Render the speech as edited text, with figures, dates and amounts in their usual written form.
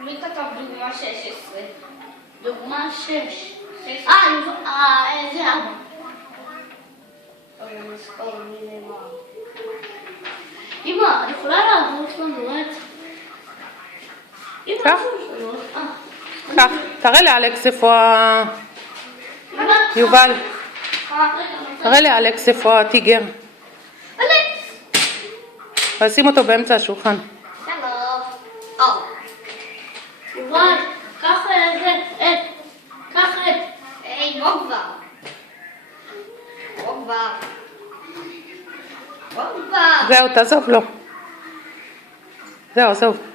מי כתב דוגמה 16? דוגמה 6. איזה אבא. אבל נזכור מי נאמר. אמא, אני יכולה לעבור לנו את... כך? כך. תראה לאלכס איפה יובל. תראה לאלכס איפה הטיגר. אלכס! שים אותו באמצע השולחן. שלום. יובל, קח קח היי, בוא כבר. בוא כבר. זהו, תעזוב לו. זהו, עזוב.